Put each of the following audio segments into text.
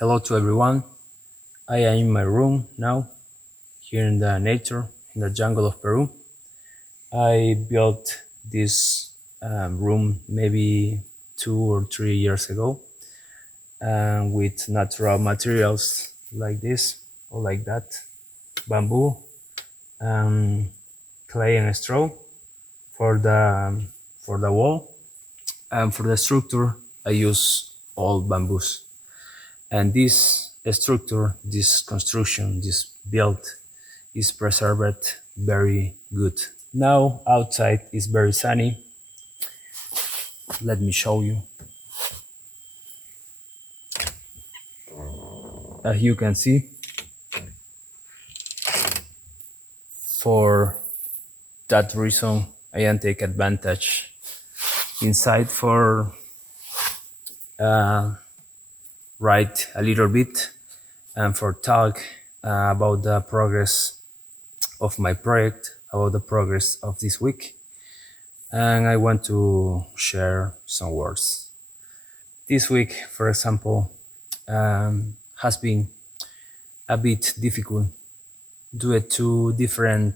Hello to everyone. I am in my room now, here in the nature, in the jungle of Peru. I built this room maybe 2 or 3 years ago with natural materials like this or like that, bamboo, um, clay and straw for the wall, and for the structure I use all bamboos. And this structure, this construction, this build is preserved very good. Now outside is very sunny. Let me show you. As you can see, for that reason, I can take advantage inside for write a little bit and for talk about the progress of my project, about the progress of this week. And I want to share some words. This week, for example, has been a bit difficult due to different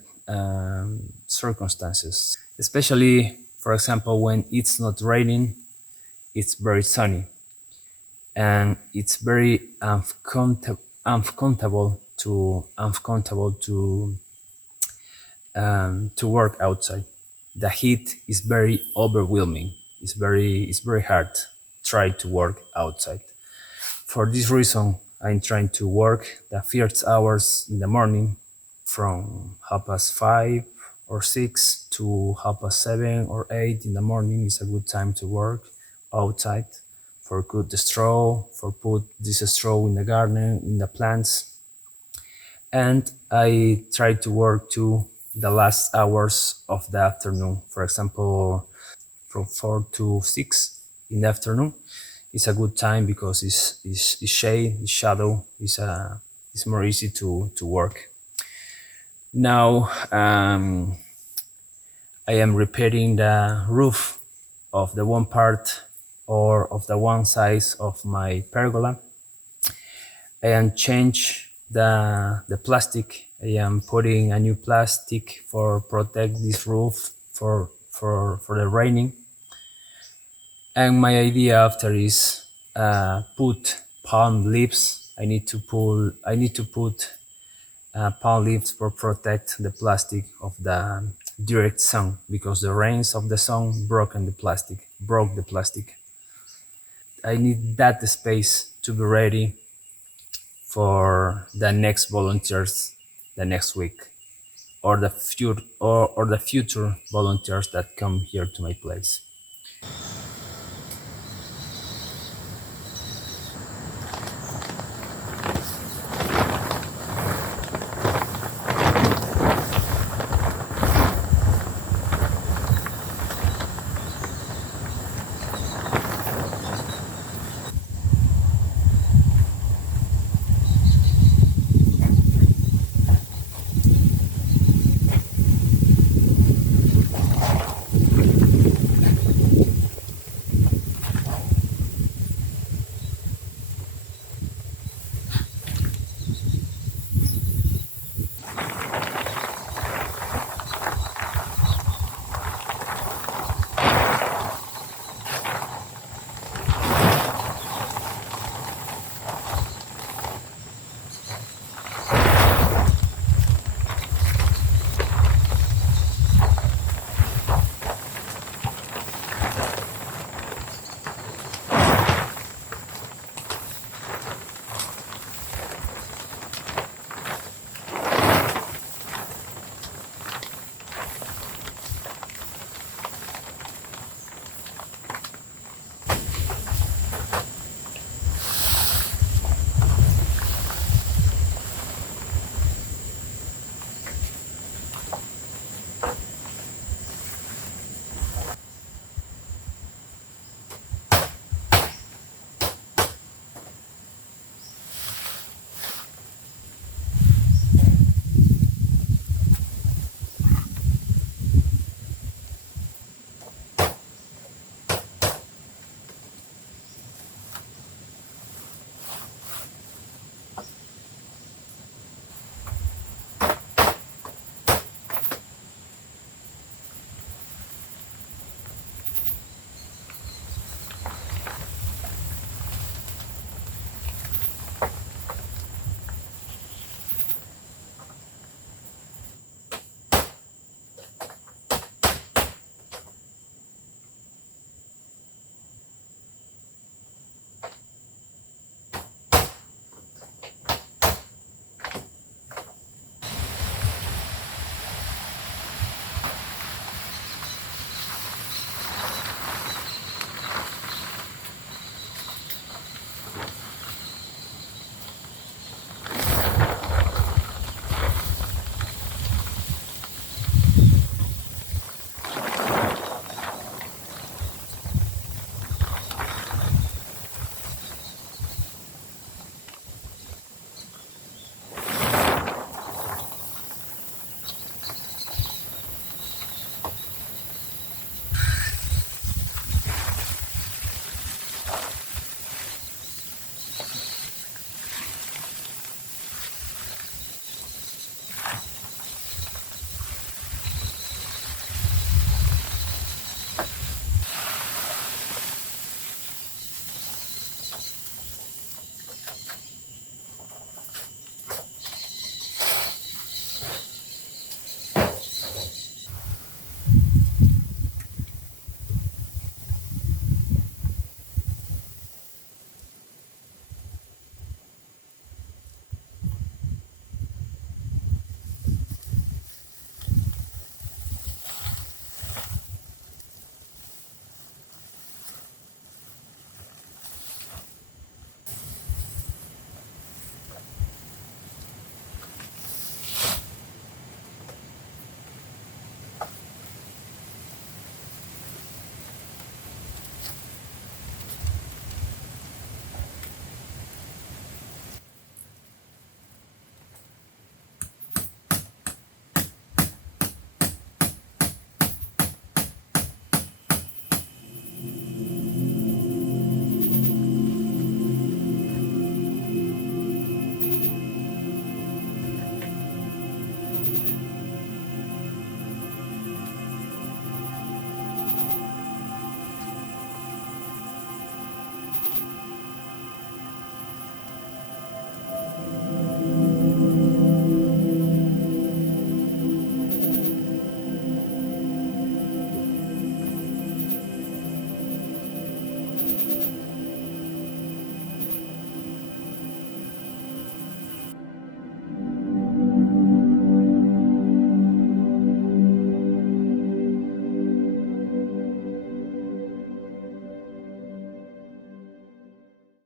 circumstances. Especially, for example, when it's not raining, it's very sunny, and it's very uncomfortable to work outside. The heat is very overwhelming. It's very hard try to work outside. For this reason, I'm trying to work the first hours in the morning from 5:30 or 6 to 7:30 or 8 in the morning is a good time to work outside for cut the straw, for put this straw in the garden, in the plants. And I try to work to the last hours of the afternoon. For example, from 4 to 6 in the afternoon is a good time because it's shade, it's shadow, it's more easy to work. Now I am repairing the roof of the one part or of the one size of my pergola. I am change the plastic. I am putting a new plastic for protect this roof for the raining. And my idea after is put palm leaves. I need to put palm leaves for protect the plastic of the direct sun because the rains of the sun broke the plastic. I need that space to be ready for the next volunteers the next week or the future volunteers that come here to my place.